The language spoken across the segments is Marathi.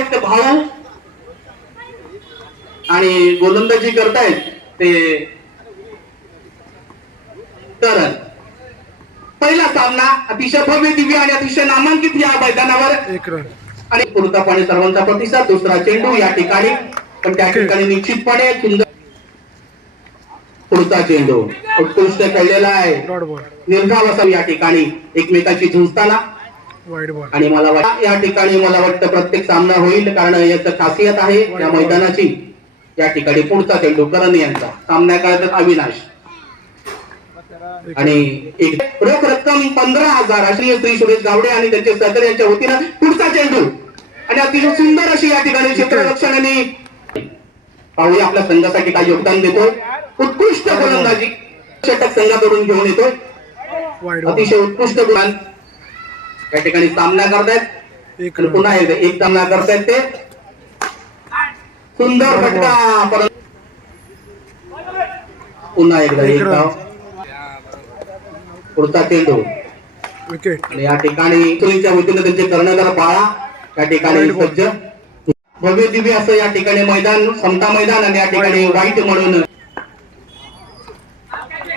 आहेत ते भाऊ आणि गोलंदाजी करतायत ते करण पहिला सामना अतिशय भव्य दिव्य आणि अतिशय नामांकित या मैदानावर. आणि पूर्णपणे सर्वांचा प्रतिसाद दुसरा चेंडू या ठिकाणी. पण त्या ठिकाणी निश्चितपणे सुंदर पुढचा चेंडू. उत्कृष्ट खेळलेला आहे. निर्धाव असावी या ठिकाणी एकमेकाची झुंजताना. आणि मला वाटतं या ठिकाणी मला वाटतं प्रत्येक सामना होईल कारण याचं खासियत आहे या मैदानाची. या ठिकाणी पुढचा चेंडू करण यांचा. सामना काळात अविनाश. आणि एक रोख रक्कम पंधरा हजार राष्ट्रीय श्री सुरेश गावडे आणि त्यांचे सहकारी यांच्या वतीनं पुढचा चेंडू आणि अतिशय सुंदर अशी या ठिकाणी क्षेत्ररक्षण आणि पाहूया आपल्या संघासाठी काय योगदान देतोय. उत्कृष्ट गोलंदाजी षटक संघाकडून घेऊन येतोय. अतिशय उत्कृष्ट गुण या ठिकाणी सामना करतायत. पुन्हा एकदा एक सामना करतायत ते. सुंदर फटका. परत पुन्हा एकदा एक. धाव. पुढचा चेंडू आणि या ठिकाणी सुनीलच्या वतीनं त्यांचे कर्णधार बाळा या ठिकाणी. सज्ज. भव्य दिव्य असं या ठिकाणी मैदान समता मैदान आणि या ठिकाणी वाईट म्हणून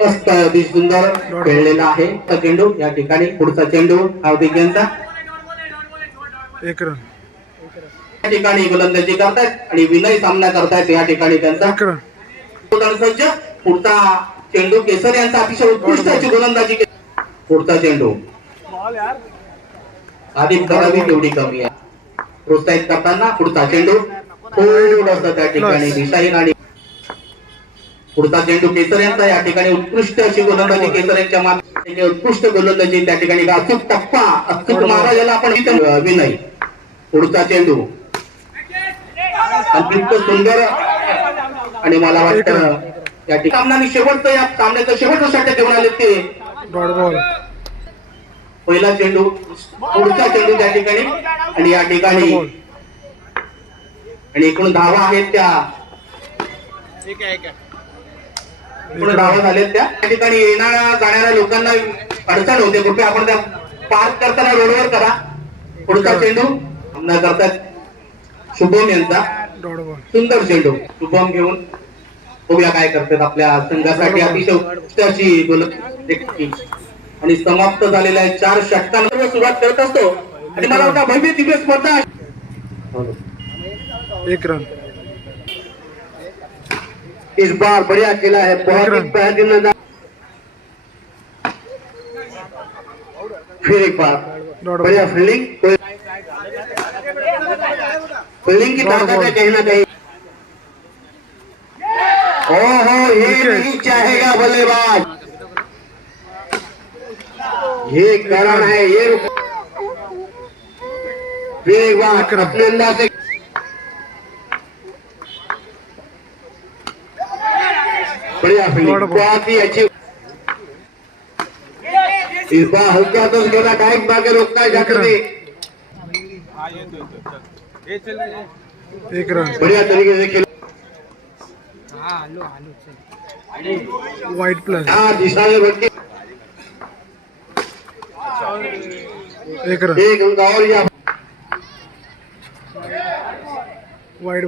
मस्त सुंदर खेळलेला आहे. तो चेंडू या ठिकाणी पुढचा चेंडू हार्दिक यांचा. एक रन या ठिकाणी गोलंदाजी करतायत आणि विनय सामना करतायत या ठिकाणी त्यांचा. सज्ज पुढचा चेंडू केसर यांचा अतिशय उत्कृष्ट अशी गोलंदाजी. पुढचा चेंडू. आधी करावी तेवढी कमी आहे. प्रोत्साहित करताना पुढचा चेंडू. थोडस त्या ठिकाणी दिशाहीन आणि पुढचा चेंडू केसर यांचा या ठिकाणी उत्कृष्ट अशी गोलंदाजी केसर यांच्या मागे उत्कृष्ट गोलंदाजी त्या ठिकाणी अचूक टप्पा अचूक मारा ज्याला आपण इथं विनय. पुढचा चेंडू. अत्यंत सुंदर. आणि मला वाटतं या ठिकाणी सामन्याने शेवटचं या सामन्याचं शेवटचं षटक घेऊन आले ते. पहिला चेंडू पुढचा चेंडू त्या ठिकाणी. आणि या ठिकाणी आणि एकूण धावा आहेत त्या. एकूण धावा झाल्यात त्या. ठिकाणी येणाऱ्या जाणाऱ्या लोकांना अडचण होते. कृपया आपण त्या पार्क करताना रोडवर करा. पुढचा चेंडू करतात शुभम यांचा. सुंदर चेंडू. शुभम घेऊन बघूया काय करतात आपल्या संघासाठी. अतिशय गोलंदाजी आणि समाप्त झालेल्या चार षटकांवर. सुरुवात करत असतो. आणि मला वाटतं भव्य दिव्य स्पर्धा. एक रन इस बार बढ़िया खेला है। बहुत ही बेहतरीन फिर एक बार। बढ़िया फील्डिंग फील्डिंग की ताकत है कहीं ना कहीं। ओहो ये नहीं चाहेगा बल्लेबाज। ये करण है ये फिर एक बार अपने अंदाज से बढ़िया फील्डिंग बहुत ही अच्छी इस बार हल्का तो गेला मागे रोकता जाकर विक्रम. एक रन बढ़िया तरीके से खेला वाईट प्लस हाँ दिशा में एक रन एक अंक और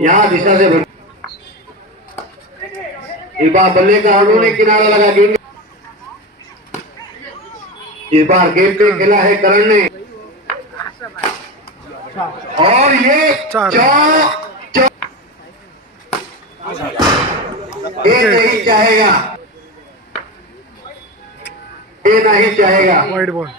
यहाँ दिशा से बढ़ इस बार बल्ले का उन्होंने किनारा लगा गेंद इस बार गेंद पे खेला है करण ने। और ये ये नहीं चाहेगा। ये नहीं चाहेगा। बॉल